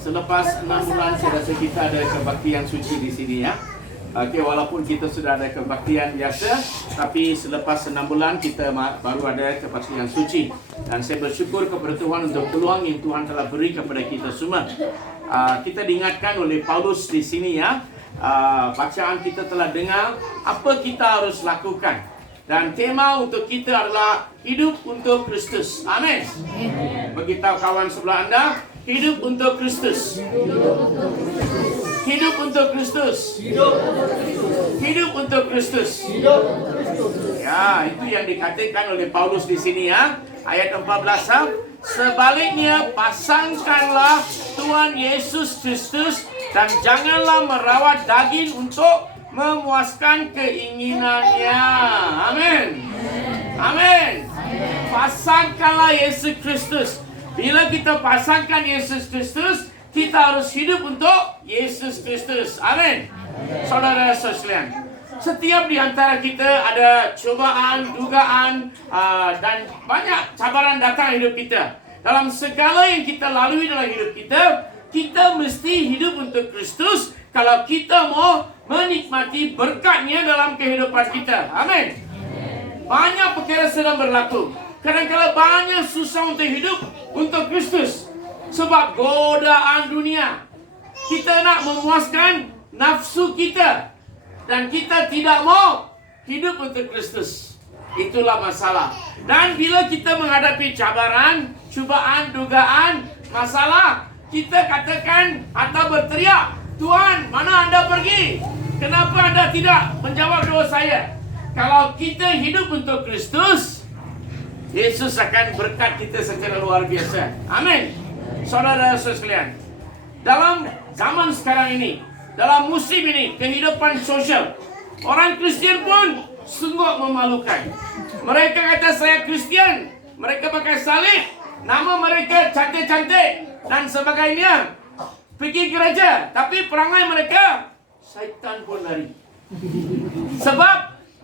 Selepas 6 bulan saya rasa kita ada kebaktian suci di sini ya. Okey, walaupun kita sudah ada kebaktian biasa, tapi selepas 6 bulan kita baru ada kebaktian suci. Dan saya bersyukur kepada Tuhan untuk peluang yang Tuhan telah beri kepada kita semua. Kita diingatkan oleh Paulus di sini ya. Bacaan kita telah dengar apa kita harus lakukan. Dan tema untuk kita adalah hidup untuk Kristus. Amin. Beritahu kawan sebelah anda, hidup untuk Kristus. Hidup untuk Kristus. Hidup untuk Kristus. Ya, itu yang dikatakan oleh Paulus di sini ya. Ayat 14. Sebaliknya pasangkanlah Tuhan Yesus Kristus dan janganlah merawat daging untuk memuaskan keinginannya. Amin. Amin. Pasangkanlah Yesus Kristus. Bila kita pasangkan Yesus Kristus, kita harus hidup untuk Yesus Kristus. Amin. Saudara-saudara sekalian, setiap di antara kita ada cobaan, dugaan, dan banyak cabaran datang hidup kita. Dalam segala yang kita lalui dalam hidup kita, kita mesti hidup untuk Kristus kalau kita mau menikmati berkatnya dalam kehidupan kita. Amin. Banyak perkara sedang berlaku. Kadang-kadang banyak susah untuk hidup untuk Kristus. Sebab godaan dunia. Kita nak memuaskan nafsu kita. Dan kita tidak mau hidup untuk Kristus. Itulah masalah. Dan bila kita menghadapi cabaran, cubaan, dugaan, masalah, kita katakan atau berteriak, Tuhan, mana anda pergi? Kenapa anda tidak menjawab doa saya? Kalau kita hidup untuk Kristus, Yesus akan berkat kita secara luar biasa. Amin. Saudara-saudara sekalian, dalam zaman sekarang ini, dalam musim ini, kehidupan sosial, orang Kristian pun sungguh memalukan. Mereka kata saya Kristian, mereka pakai salib, nama mereka cantik-cantik dan sebagainya. Pergi gereja, tapi perangai mereka, syaitan pun lari. Sebab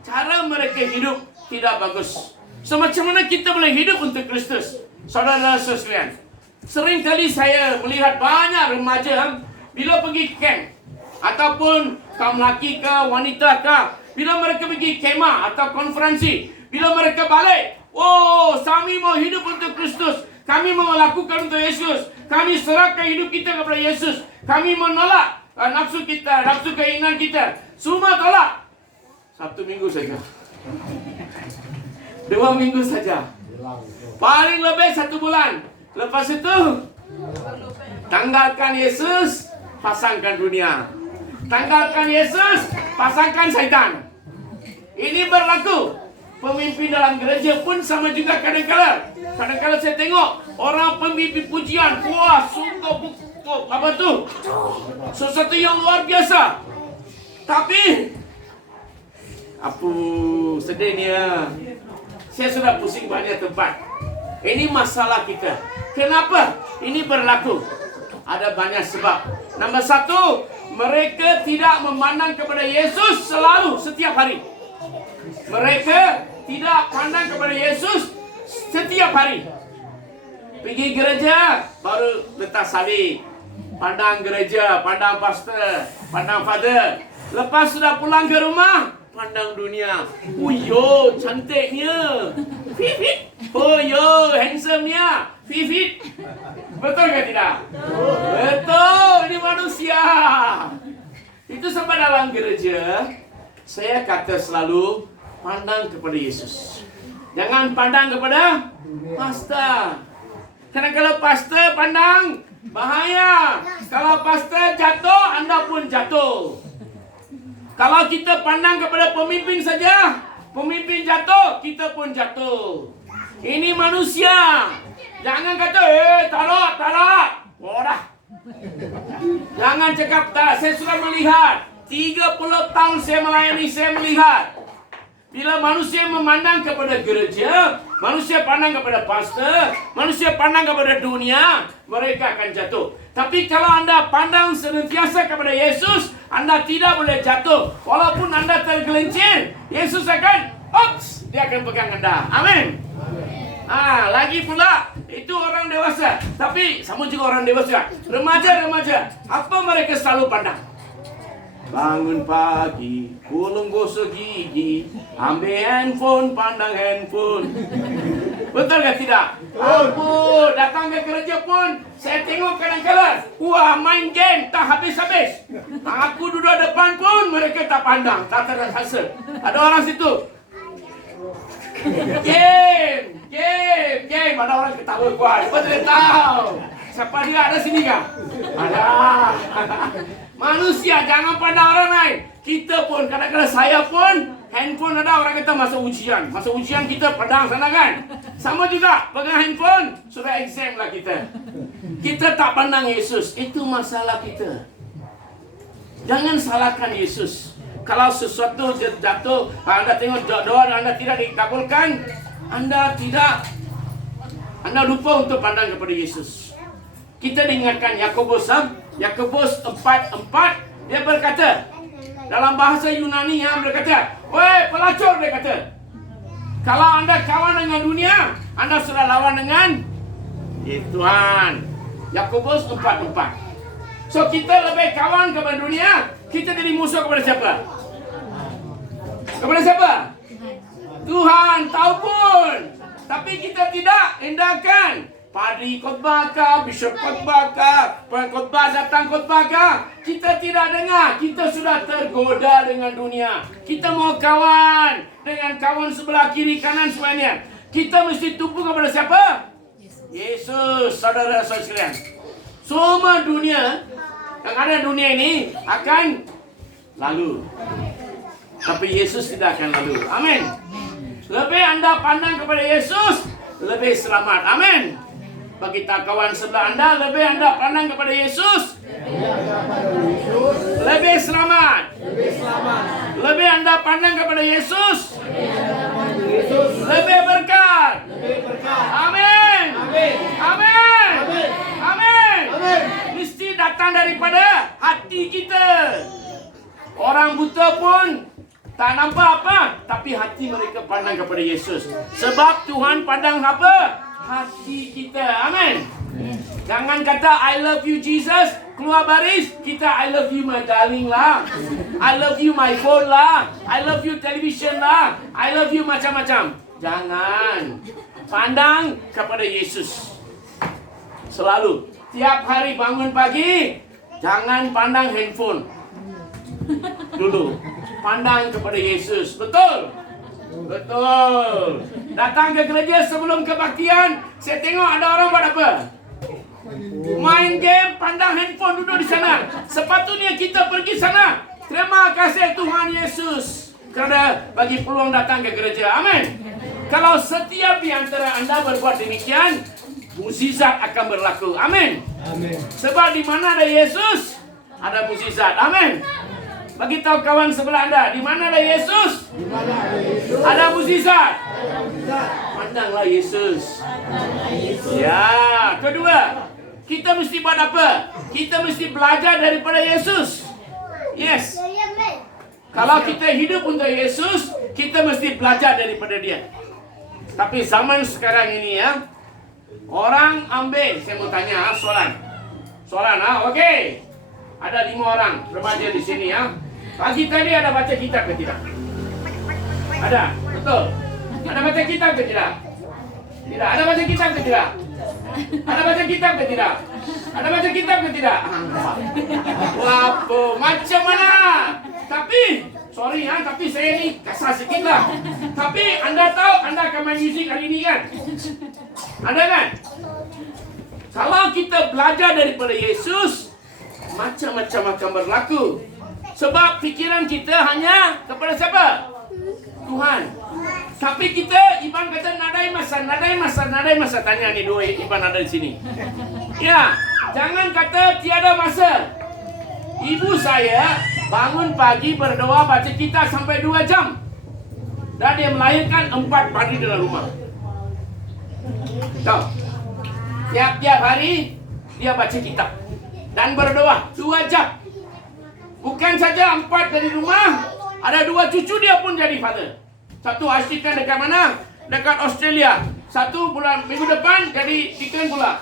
cara mereka hidup tidak bagus. So, macam mana kita boleh hidup untuk Kristus? Saudara-saudara sekalian, sering kali saya melihat banyak remaja bila pergi camp, ataupun kaum lelaki ke, wanita ke, bila mereka pergi kemah atau konferensi, bila mereka balik, oh, kami mau hidup untuk Kristus, kami mau lakukan untuk Yesus, kami serahkan hidup kita kepada Yesus, kami menolak nafsu kita, nafsu keinginan kita, semua tolak. 1 minggu saja, 2 minggu saja, paling lebih 1 bulan. Lepas itu tanggalkan Yesus, pasangkan dunia. Tanggalkan Yesus, pasangkan syaitan. Ini berlaku. Pemimpin dalam gereja pun sama juga kadang-kadang. Kadang-kadang saya tengok orang pemimpin pujian, wah, sungguh apa tu? Sesuatu yang luar biasa. Tapi apa sedihnya, saya sudah pusing banyak tempat. Ini masalah kita. Kenapa ini berlaku? Ada banyak sebab. Nombor 1, mereka tidak memandang kepada Yesus selalu, setiap hari. Mereka tidak pandang kepada Yesus setiap hari. Pergi gereja, baru letak salib. Pandang gereja, pandang pastor, pandang father. Lepas sudah pulang ke rumah, pandang dunia. Oh yo, cantiknya. Fit. Oh yo, handsome-nya. Fit. Betul ke tidak? Betul, ini manusia. Itu sebab dalam gereja, saya kata selalu, pandang kepada Yesus. Jangan pandang kepada pastor. Karena kalau pastor pandang, bahaya. Kalau pastor jatuh, anda pun jatuh. Kalau kita pandang kepada pemimpin saja, pemimpin jatuh, kita pun jatuh. Ini manusia. Jangan kata, tarak. Bodoh. Jangan cakap tak. Saya sudah melihat. 30 tahun saya melayani, saya melihat. Bila manusia memandang kepada gereja, manusia pandang kepada pastor, manusia pandang kepada dunia, mereka akan jatuh. Tapi kalau anda pandang senantiasa kepada Yesus, anda tidak boleh jatuh. Walaupun anda tergelincir, Yesus akan, dia akan pegang anda. Amin. Lagi pula, Itu orang dewasa. Tapi sama juga orang dewasa. Remaja-remaja, apa mereka selalu pandang? Bangun pagi, belum gosok gigi, ambil handphone, pandang handphone. Betul ke tidak? Aku datang ke kerja pun, saya tengok kadang-kadang, wah main game tak habis-habis. Aku duduk depan pun mereka tak pandang, tak terasa. Ada orang situ. Game. Ada orang ketawa kuat. Betul tahu. Siapa dia ada sini kah? Ada. Manusia jangan pandang orang lain. Kita pun kadang-kadang saya pun handphone ada orang kata masa ujian. Masa ujian kita pandang sana kan. Sama juga pegang handphone sudah exam lah kita. Kita tak pandang Yesus. Itu masalah kita. Jangan salahkan Yesus. Kalau sesuatu jatuh, Anda tengok doa Anda tidak dikabulkan, Anda lupa untuk pandang kepada Yesus. Kita diingatkan Yakobus 4:4, dia berkata dalam bahasa Yunani yang berkata, "Weh pelacur," dia kata. Kalau Anda kawan dengan dunia, Anda sudah lawan dengan Tuhan. Yakobus 4:4. So kita lebih kawan kepada dunia, kita jadi musuh kepada siapa? Kepada siapa? Tuhan, tahu pun. Tapi kita tidak hindarkan. Padri khotbah kah, bishop khotbah kah, pengkhotbah datang khotbah kah, kita tidak dengar. Kita sudah tergoda dengan dunia. Kita mau kawan dengan kawan sebelah kiri kanan semuanya. Kita mesti tumpu kepada siapa? Yesus, saudara-saudara sekalian. Semua dunia yang ada dunia ini akan lalu. Tapi Yesus tidak akan lalu. Amin. Lebih Anda pandang kepada Yesus, lebih selamat. Amin. Bagi kawan sebelah Anda, lebih Anda pandang kepada Yesus, lebih selamat. Lebih Anda pandang kepada Yesus, lebih berkat. Amin. Amin. Amin. Mesti datang daripada hati kita. Orang buta pun tak nampak apa, tapi hati mereka pandang kepada Yesus. Sebab Tuhan pandang apa? Hati kita. Amin. Jangan kata I love you Jesus, keluar baris, kita I love you my darling lah, I love you my phone lah, I love you television lah, I love you macam-macam. Jangan. Pandang kepada Yesus. Selalu. Tiap hari bangun pagi, jangan pandang handphone dulu. Pandang kepada Yesus. Betul? Betul. Datang ke gereja sebelum kebaktian, saya tengok ada orang buat apa? Main game, pandang handphone, duduk di sana. Sepatutnya kita pergi sana. Terima kasih Tuhan Yesus kerana bagi peluang datang ke gereja. Amin. Kalau setiap di antara Anda berbuat demikian, mukjizat akan berlaku. Amin. Amin. Sebab di mana ada Yesus, ada mukjizat. Amin. Bagi tahu kawan sebelah Anda, di mana ada Yesus, ada mukjizat. Pandanglah Yesus. Ya, kedua, kita mesti buat apa? Kita mesti belajar daripada Yesus. Yes. Kalau kita hidup untuk Yesus, kita mesti belajar daripada Dia. Tapi zaman sekarang ini ya, orang ambil, saya mau tanya soalan. Okey. Ada 5 orang remaja di sini ya. Pagi tadi ada baca kitab ke tidak? Ada, betul. Ada baca kitab ke tidak? Tidak. Ada baca kitab ke tidak? Ada baca kitab ke tidak? Ada baca kitab ke tidak? Wapo, macam mana? Tapi, sorry ya, tapi saya ni kasar sikit lah. Tapi Anda tahu Anda akan main muzik hari ini kan? Ada kan? Kalau kita belajar daripada Yesus, macam-macam akan berlaku. Sebab fikiran kita hanya kepada siapa? Tuhan. Tapi kita, Iban kata nadai masa. Tanya ni dua Iban ada di sini. Ya, jangan kata tiada masa. Ibu saya bangun pagi berdoa baca kitab sampai 2 jam. Dan dia melahirkan 4 padi dalam rumah. Tahu? Tiap-tiap hari dia baca kitab dan berdoa 2 jam. Bukan saja 4 dari rumah, ada 2 cucu dia pun jadi father. Satu asyikan dekat mana? Dekat Australia. 1 bulan minggu depan jadi deacon pula.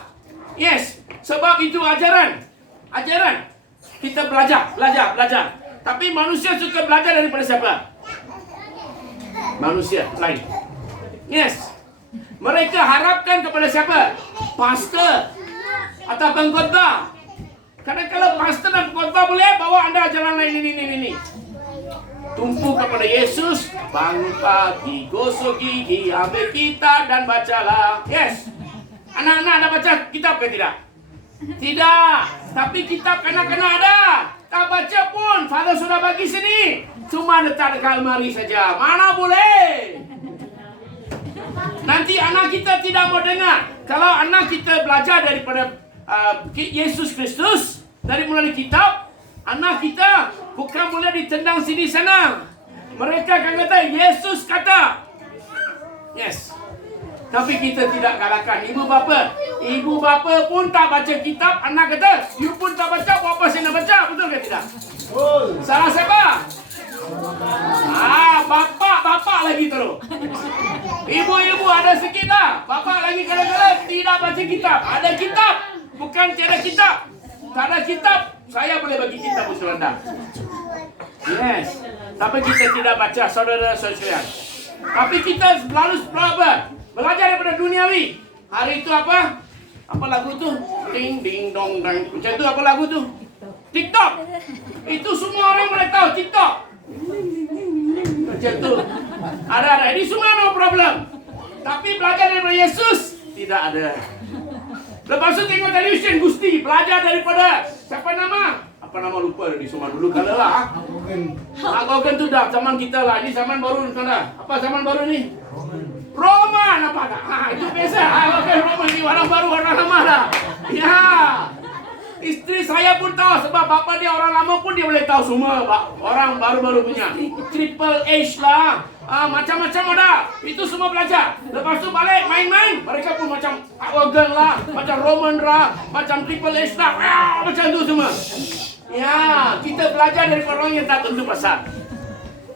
Yes, sebab itu ajaran. Kita belajar. Tapi manusia suka belajar daripada siapa? Manusia lain. Yes. Mereka harapkan kepada siapa? Pastor atau pengkhotbah. Kadang-kadang pastor dan pengkhotbah boleh bawa anda jalan lain ini. Tumpu kepada Yesus, bangun pagi, gosok gigi, ambil kitab dan bacalah. Yes. Anak-anak ada baca kitab ke tidak? Tidak. Tapi kitab kanak-kanak ada. Tak baca pun, Father sudah bagi sini. Cuma letak dekat almari saja. Mana boleh? Nanti anak kita tidak mau dengar. Kalau anak kita belajar daripada Yesus Kristus dari mulai kitab, anak kita bukan boleh ditendang sini sana. Mereka akan kata Yesus kata. Yes. Tapi kita tidak kalahkan ibu bapa pun tak baca kitab. Anak kata you pun tak baca, apa saya nak baca? Betul ke tidak? Salah siapa? Bapak lagi terus. Ibu ada sikit lah. Bapak lagi kadang-kadang tidak baca kitab. Ada kitab, bukan tiada kitab. Tak ada kitab, saya boleh bagi kitab untuk anda. Yes. Tapi kita tidak baca, saudara-saudara. Tapi kita selalu belajar daripada duniawi. Hari itu apa? Apa lagu tu? Ding ding dong dang. Macam tu apa lagu tu? TikTok. Itu semua orang boleh tahu TikTok. Macam tu. Ada. Ini semua no problem. Tapi belajar daripada Yesus tidak ada. Lepas tu tengok television Gusti, belajar daripada siapa nama? Apa nama lupa di semua dulu kala lah. Gogen tu dah zaman kita lah. Ini zaman baru kan dah. Apa zaman baru ni? Roman apa dah? Itu biasa. Roman ni orang baru, orang lama dah. Ya. Isteri saya pun tahu sebab bapa dia orang lama pun dia boleh tahu semua. Orang baru-baru punya. Triple H lah. Macam-macam ada. Itu semua belajar. Lepas tu balik main-main. Mereka pun macam organ lah. Macam Roman lah. Macam Triple H lah. Macam tu semua. Ya. Kita belajar daripada orang yang tak tentu pasal.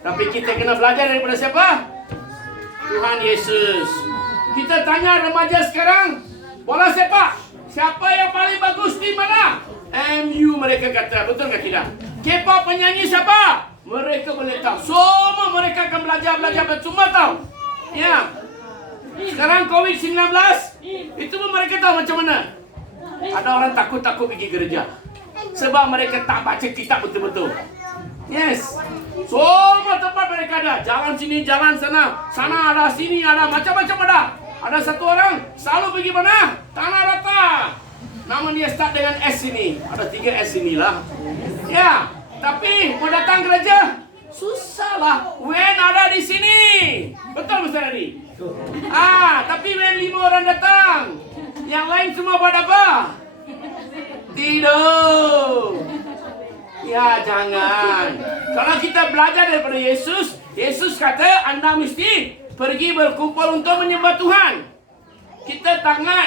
Tapi kita kena belajar daripada siapa? Tuhan Yesus. Kita tanya remaja sekarang. Bola sepak. Siapa yang paling bagus di mana? MU mereka kata. Betul ke tidak? K-pop penyanyi siapa? Mereka boleh tahu. Semua mereka akan belajar cuma tahu. Ya. Sekarang COVID-19 itu pun mereka tahu macam mana. Ada orang takut-takut pergi gereja sebab mereka tak baca kitab betul-betul. Yes. Semua tempat mereka ada. Jalan sini, jalan sana. Sana ada, sini ada, macam-macam ada. Ada satu orang selalu pergi mana? Tanah Rata. Nama dia start dengan S ini. Ada 3 S inilah. Ya. Tapi mau datang gereja susah lah. When ada di sini. Betul Ustaz Adi? Tapi when 5 orang datang, yang lain semua buat apa? Tidur. Ya jangan. Kalau kita belajar daripada Yesus, Yesus kata anda mesti pergi berkumpul untuk menyembah Tuhan. Kita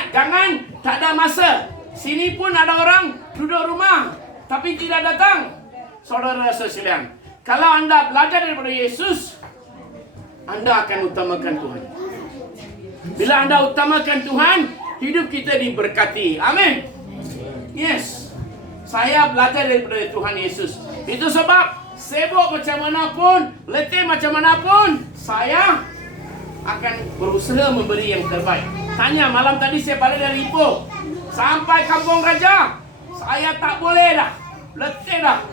jangan tak ada masa. Sini pun ada orang duduk rumah tapi tidak datang. Saudara sekalian, kalau anda belajar daripada Yesus, anda akan utamakan Tuhan. Bila anda utamakan Tuhan, hidup kita diberkati. Amin. Yes. Saya belajar daripada Tuhan Yesus. Itu sebab sibuk macam mana pun, letih macam mana pun, saya akan berusaha memberi yang terbaik. Tanya malam tadi saya balik dari Ipoh sampai Kampung Raja, saya tak boleh dah. Letih dah.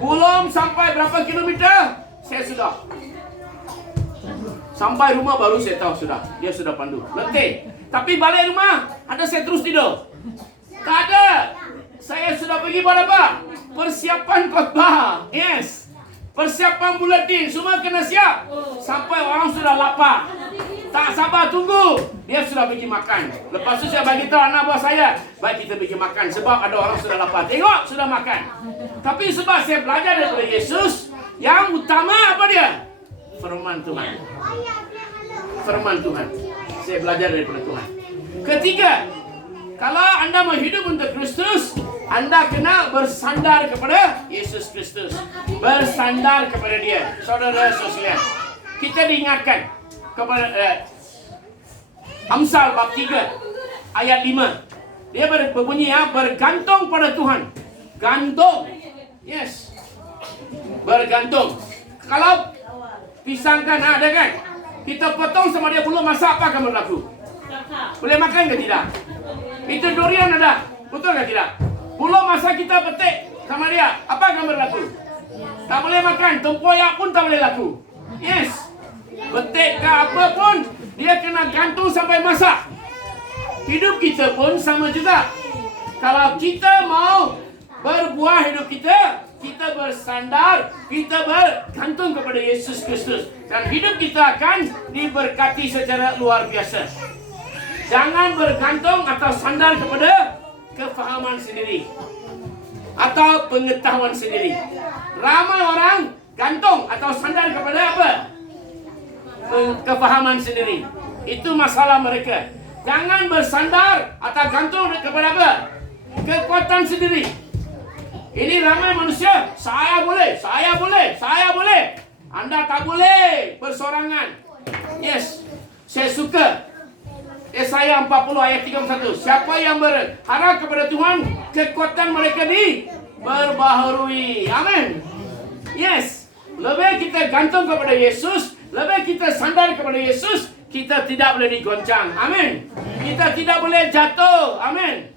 Belum sampai berapa kilometer, saya sudah sampai rumah baru saya tahu sudah. Dia sudah pandu. Letih. Tapi balik rumah, ada saya terus tidur. Tak ada. Saya sudah pergi buat apa? Persiapan khotbah. Yes. Persiapan buletin. Semua kena siap. Sampai orang sudah lapar. Tak sabar tunggu. Dia sudah pergi makan. Lepas tu saya bagi tahu anak buah saya. Baik kita pergi makan. Sebab ada orang sudah lapar. Tengok sudah makan. Tapi sebab saya belajar daripada Yesus. Yang utama apa dia? Firman Tuhan. Firman Tuhan. Saya belajar daripada Tuhan. Ketiga. Kalau anda mau hidup untuk Kristus, anda kena bersandar kepada Yesus Kristus. Bersandar kepada dia. Saudara sekalian, kita diingatkan kepada Amsal bab 3 ayat 5. Dia berbunyi bergantung pada Tuhan. Gantung. Yes. Bergantung. Kalau pisang kan ada kan? Kita potong sama dia belum masak, apa akan berlaku? Boleh makan ke tidak? Itu durian ada. Betul ke tidak? Belum masak kita petik sama dia, apa akan berlaku? Tak boleh makan. Tempoyak pun tak boleh laku. Yes. Petik ke apa pun, dia kena gantung sampai masak. Hidup kita pun sama juga. Kalau kita mau berbuah hidup kita, kita bersandar, kita bergantung kepada Yesus Kristus. Dan hidup kita akan diberkati secara luar biasa. Jangan bergantung atau sandar kepada kefahaman sendiri atau pengetahuan sendiri. Ramai orang gantung atau sandar kepada apa? Kefahaman sendiri. Itu masalah mereka. Jangan bersandar atau gantung kepada apa? Kekuatan sendiri. Ini ramai manusia, saya boleh, saya boleh, saya boleh. Anda tak boleh bersorangan. Yes, saya suka Yesaya 40 ayat 31. Siapa yang berharap kepada Tuhan, kekuatan mereka diperbaharui. Amin. Yes, lebih kita gantung kepada Yesus, lebih kita sandar kepada Yesus, kita tidak boleh digoncang. Amin. Kita tidak boleh jatuh. Amin.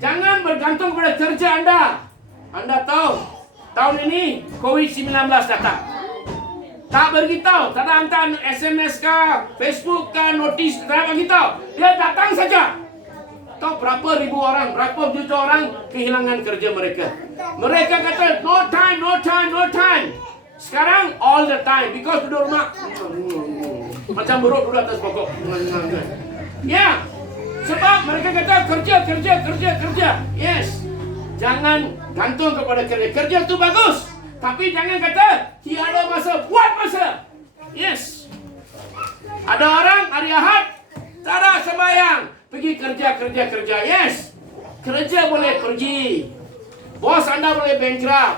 Jangan bergantung kepada kerja Anda. Anda tahu, tahun ini COVID-19 datang. Tak beritahu, tak ada hantar SMS ke, Facebook ke, notis, tak beritahu. Dia datang saja. Tahu berapa ribu orang, berapa juta orang kehilangan kerja mereka. Mereka kata, no time, no time, no time. Sekarang, all the time. Because duduk rumah, macam buruk duduk atas pokok. Ya, sebab mereka kata, kerja. Yes. Jangan gantung kepada kerja. Kerja itu bagus. Tapi jangan kata, tiada masa, buat masa. Yes. Ada orang hari Ahad, tak ada sembahyang. Pergi kerja. Yes. Kerja boleh pergi. Bos Anda boleh bankrupt.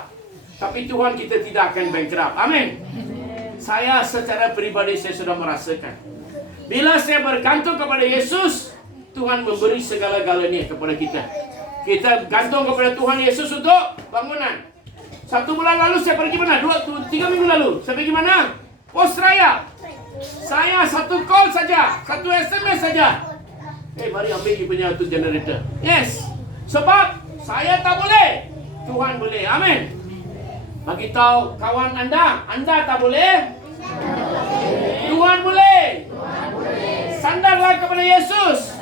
Tapi Tuhan kita tidak akan bankrupt. Amin. Saya secara pribadi saya sudah merasakan. Bila saya bergantung kepada Yesus, Tuhan memberi segala-galanya kepada kita. Kita gantung kepada Tuhan Yesus untuk bangunan. 1 bulan lalu saya pergi mana? 3 minggu lalu. Saya pergi mana? Australia. Saya 1 call saja, 1 SMS saja. Mari ambil you punya tu generator. Yes. Sebab saya tak boleh. Tuhan boleh. Amin. Bagi tahu kawan Anda tak boleh. Tuhan boleh. Sandarlah kepada Yesus.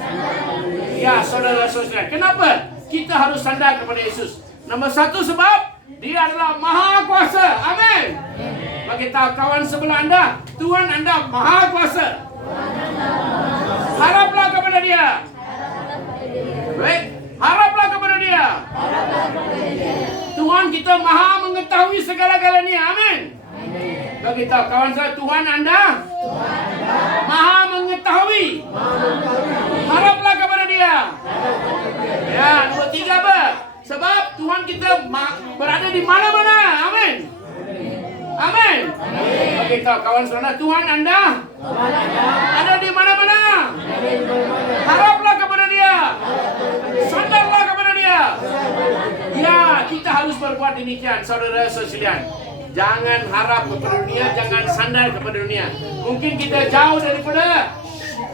Ya, saudara-saudara. Kenapa kita harus sandar kepada Yesus? Nombor 1 sebab Dia adalah Maha Kuasa. Amin. Bagi tahu kawan sebelah Anda, Tuhan Anda Maha Kuasa. Haraplah kepada Dia. Baik, haraplah kepada Dia. Tuhan kita Maha mengetahui segala-galanya. Amin. Bagi tahu kawan saya, Tuhan Anda Maha mengetahui. Haraplah kepada Dia. Ya, nombor 3 apa? Sebab Tuhan kita berada di mana-mana. Amin. Amin. Bagi tahu kawan saudara, Tuhan Anda ada di mana-mana. Haraplah kepada Dia. Sandarlah kepada Dia. Ya, kita harus berbuat demikian, saudara-saudara. Jangan harap kepada dunia, jangan sandar kepada dunia. Mungkin kita jauh daripada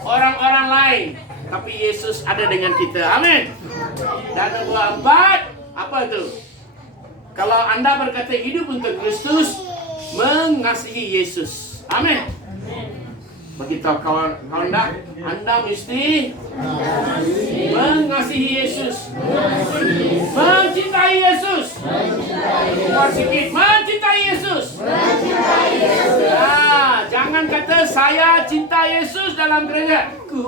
orang-orang lain, tapi Yesus ada dengan kita. Amin. Dan nomor 4, apa itu? Kalau Anda berkata hidup untuk Kristus, mengasihi Yesus. Amin. Beritahu kawan Anda mesti mengasihi Yesus. Mencintai Yesus. Mencintai Yesus. Jangan kata saya cinta Yesus dalam gereja. Ku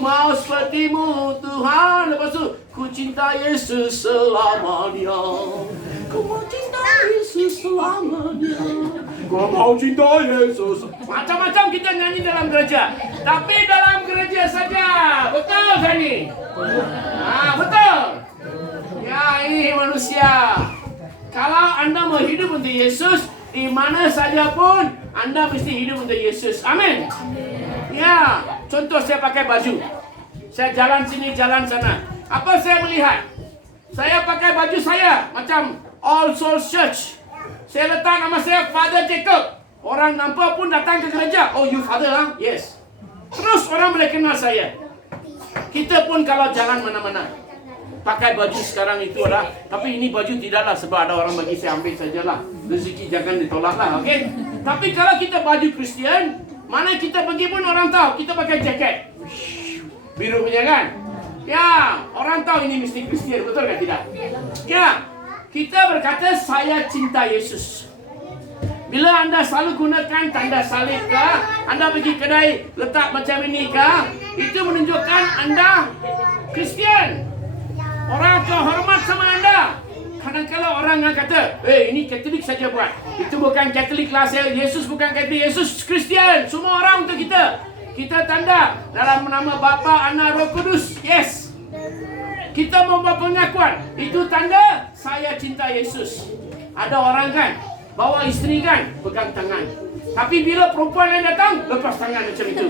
mau sepertimu Tuhan. Lepas tu, ku cinta Yesus selamanya. Ku mau cinta Yesus selamanya. Ku mau cinta Yesus. Macam-macam kita nyanyi dalam gereja. Tapi dalam gereja saja. Betul kan ni? Betul. Ya, ini manusia. Kalau Anda mau hidup untuk Yesus, di mana saja pun Anda mesti hidup untuk Yesus. Amin. Ya. Contoh saya pakai baju. Saya jalan sini, jalan sana. Apa saya melihat? Saya pakai baju saya macam All Souls Church. Saya letak nama saya Father Jacob. Orang nampak pun datang ke gereja. Oh, you father lah? Yes. Terus orang boleh kenal saya. Kita pun kalau jalan mana-mana pakai baju sekarang itu adalah, tapi ini baju tidaklah sebab ada orang bagi saya ambil sajalah. Rezeki jangan ditolak lah, okey? Tapi kalau kita baju Kristian, mana kita pergi pun orang tahu kita pakai jaket biru punya kan? Ya, orang tahu ini mesti Kristian, betul kan tidak? Ya, kita berkata saya cinta Yesus. Bila anda selalu gunakan tanda salib kah, anda pergi kedai letak macam ini kah, itu menunjukkan anda Kristian. Orang akan hormat sama anda. Kadang-kadang orang akan kata, ini Katolik saja buat. Itu bukan Katolik lah, Yesus bukan Katolik, Yesus Kristian. Semua orang untuk kita. Kita tanda dalam nama Bapa, Anak, Roh Kudus. Yes. Kita membuat pengakuan. Itu tanda saya cinta Yesus. Ada orang kan bawa isteri kan, pegang tangan. Tapi bila perempuan yang datang, lepas tangan macam itu.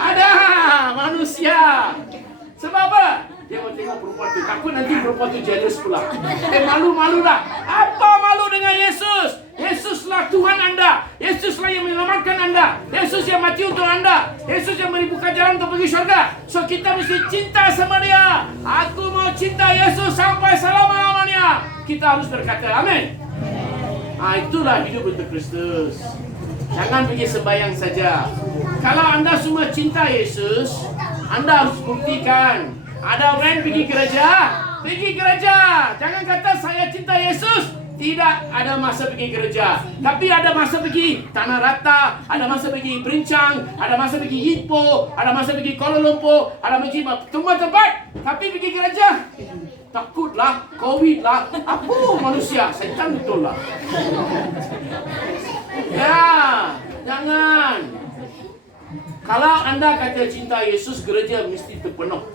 Ada manusia. Sebab apa? Dia mau tengok perempuan tu. Takut nanti perempuan tu jealous pula. Malu-malu lah. Apa malu dengan Yesus? Yesuslah Tuhan anda. Yesuslah yang menyelamatkan anda. Yesus yang mati untuk anda. Yesus yang membuka jalan untuk pergi syurga. So kita mesti cinta sama dia. Aku mau cinta Yesus sampai selama-lamanya. Kita harus berkata amin. Itulah hidup untuk Kristus. Jangan pergi sembahyang saja. Kalau anda semua cinta Yesus, anda harus buktikan. Ada orang pergi gereja, pergi gereja. Jangan kata saya cinta Yesus, tidak ada masa pergi gereja. Tapi ada masa pergi Tanah Rata, ada masa pergi Berincang, ada masa pergi Ipoh, ada masa pergi Kuala Lumpur, ada pergi semua tempat. Tapi pergi gereja, takutlah, COVID lah. Apa manusia? Setan betul lah. Ya, jangan. Kalau anda kata cinta Yesus, gereja mesti terpenuh.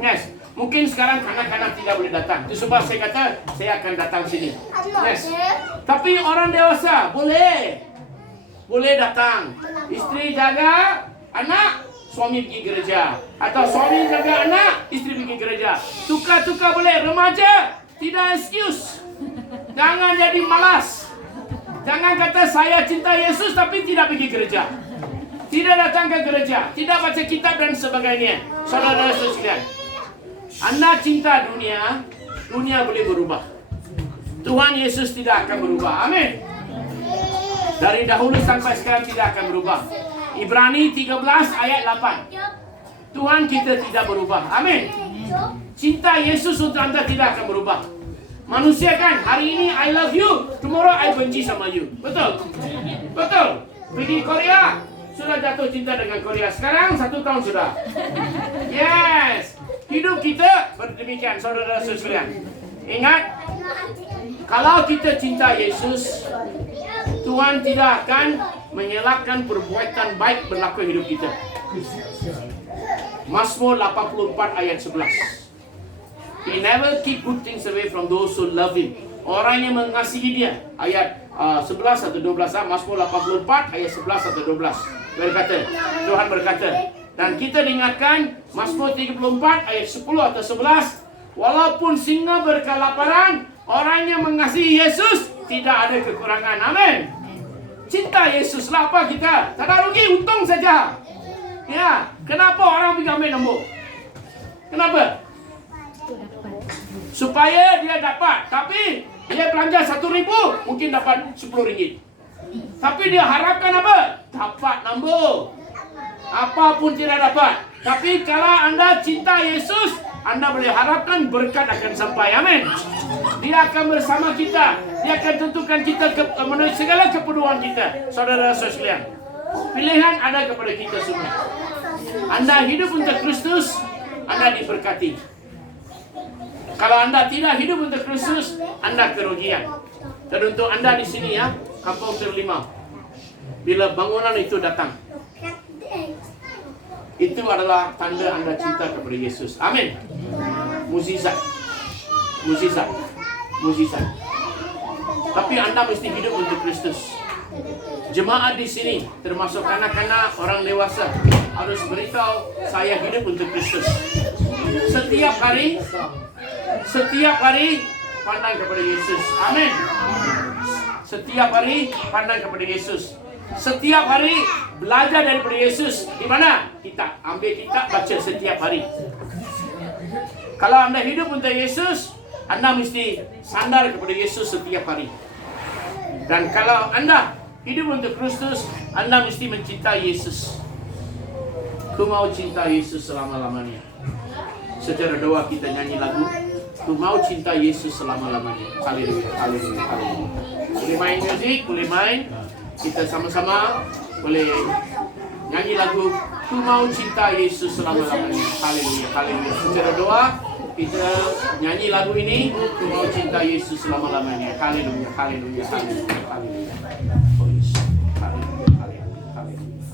Yes. Mungkin sekarang kanak-kanak tidak boleh datang. Itu sebab saya kata saya akan datang sini. Yes. Tapi orang dewasa boleh. Boleh datang. Isteri jaga anak, suami pergi gereja. Atau suami jaga anak, isteri pergi gereja. Tukar-tukar boleh. Remaja tidak excuse. Jangan jadi malas. Jangan kata saya cinta Yesus tapi tidak pergi gereja. Tidak datang ke gereja, tidak baca kitab dan sebagainya. Saudara-saudara sekalian, anda cinta dunia, dunia boleh berubah. Tuhan Yesus tidak akan berubah. Amin. Dari dahulu sampai sekarang tidak akan berubah. Ibrani 13 ayat 8. Tuhan kita tidak berubah. Amin. Cinta Yesus untuk anda tidak akan berubah. Manusia kan, hari ini I love you, tomorrow I benci sama you. Betul? Betul. Pergi Korea, sudah jatuh cinta dengan Korea. Sekarang 1 tahun sudah. Yes. Hidup kita berdemikian, saudara-saudara sekalian. Ingat, kalau kita cinta Yesus, Tuhan tidak akan mengelakkan perbuatan baik berlaku hidup kita. Mazmur 84 ayat 11. He never keep good things away from those who love him. Orang yang mengasihi dia. Ayat 11 atau 12. Mazmur 84 ayat 11 atau 12. Tuhan berkata, dan kita diingatkan Mazmur 34 ayat 10 atau 11. Walaupun singa berkelaparan, orang yang mengasihi Yesus tidak ada kekurangan. Amin. Cinta Yesus lah apa kita? Tak ada rugi, untung saja. Ya, kenapa orang pergi ambil nombor? Kenapa? Supaya dia dapat. Tapi dia belanja 1,000, mungkin dapat 10 ringgit. Tapi dia harapkan apa? Dapat nombor. Apapun tidak dapat. Tapi kalau anda cinta Yesus, anda boleh harapkan berkat akan sampai. Amin. Dia akan bersama kita. Dia akan tentukan kita memenuhi segala keperluan kita. Saudara-saudara sekalian, pilihan ada kepada kita semua. Anda hidup untuk Kristus, anda diberkati. Kalau anda tidak hidup untuk Kristus, anda kerugian. Dan untuk anda di sini ya, kampung terlima, bila bangunan itu datang, itu adalah tanda anda cinta kepada Yesus. Amin. Mukjizat. Mukjizat. Mukjizat. Tapi anda mesti hidup untuk Kristus. Jemaat di sini, termasuk anak-anak, orang dewasa, harus beritahu, saya hidup untuk Kristus. Setiap hari pandang kepada Yesus. Amin. Setiap hari pandang kepada Yesus. Setiap hari belajar daripada Yesus. Di mana? Kita ambil kitab, baca setiap hari. Kalau Anda hidup untuk Yesus, Anda mesti sandar kepada Yesus setiap hari. Dan kalau Anda hidup untuk Kristus, Anda mesti mencintai Yesus. Ku mau cinta Yesus selama-lamanya. Secara doa kita nyanyi lagu, ku mau cinta Yesus selama-lamanya. Haleluya, haleluya, haleluya. Boleh main musik, boleh main. Kita sama-sama boleh nyanyi lagu, ku mau cinta Yesus selama-lamanya. Haleluya, haleluya. Secara doa kita nyanyi lagu ini, ku mau cinta Yesus selama-lamanya. Haleluya, haleluya, haleluya, haleluya. Oh Yesus, haleluya, haleluya, haleluya.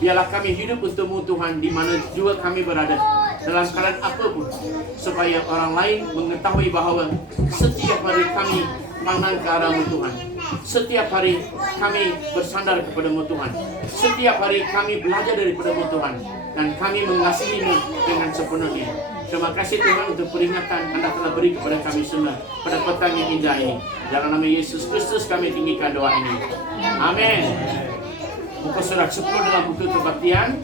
Biarlah kami hidup untukmu Tuhan, di mana juga kami berada, dalam keadaan apapun, supaya orang lain mengetahui bahwa setiap hari kami pandang ke arah-Mu Tuhan. Setiap hari kami bersandar kepada-Mu Tuhan. Setiap hari kami belajar daripada-Mu Tuhan, dan kami mengasihi-Mu dengan sepenuhnya. Terima kasih Tuhan untuk peringatan Anda telah beri kepada kami semua pada petang yang indah ini. Dalam nama Yesus Kristus kami tinggikan doa ini. Amin. Buka surat 10 dalam buku kebaktian.